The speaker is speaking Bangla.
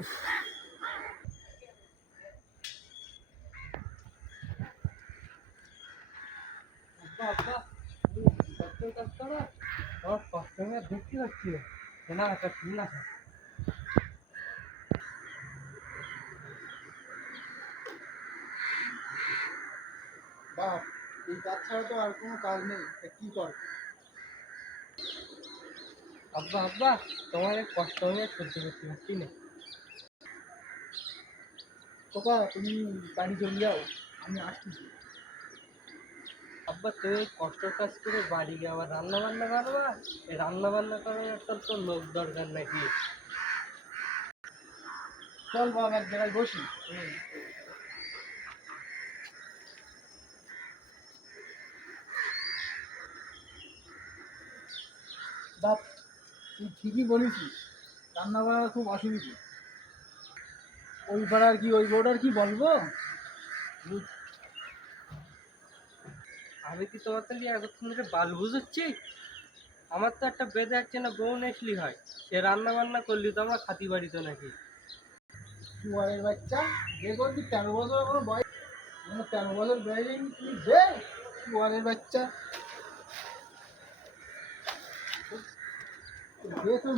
আব্বা কষ্ট কাজ করো, আমার কষ্ট হয়ে দেখতে পাচ্ছি না, একটা ফুল আছে। বাপ, এই কাজ ছাড়া তো আর কোনো কাজ নেই, তা কি কর? আব্বা আব্বা, তোমার এই কষ্ট হয়ে সহ্য করতে পারছি না। তোকা, তুমি বাড়ি চলে যাও, আমি আসতেছি। আব্বা তুমি এই কষ্ট কাজ করে বাড়ি গিয়ে আবার রান্না বান্না করবা? এই রান্না বান্না করার একটা তো লোক দরকার নাকি? চল বাপ, এক জায়গায় বসি। বাপ, তুই ঠিকই বলেছিস, রান্না করার খুব অসুবিধে। ওই পাড়ার কি, ওই বউটার কি বলবো? আমি কি তোমার তাহলে এতক্ষণ ধরে বাল বুঝাচ্ছি? আমার তো একটা বেঁধে যাচ্ছে না, বউ নেসলি হয়, সে রান্না বান্না করলি তো আমরা খাতি বাড়িতে নাকি? শুয়ারের বাচ্চা, যে করবি 13 বছর কোনো বয়স, 13 বছর বয়সে তুই যে শুয়ারের বাচ্চা, যে তোর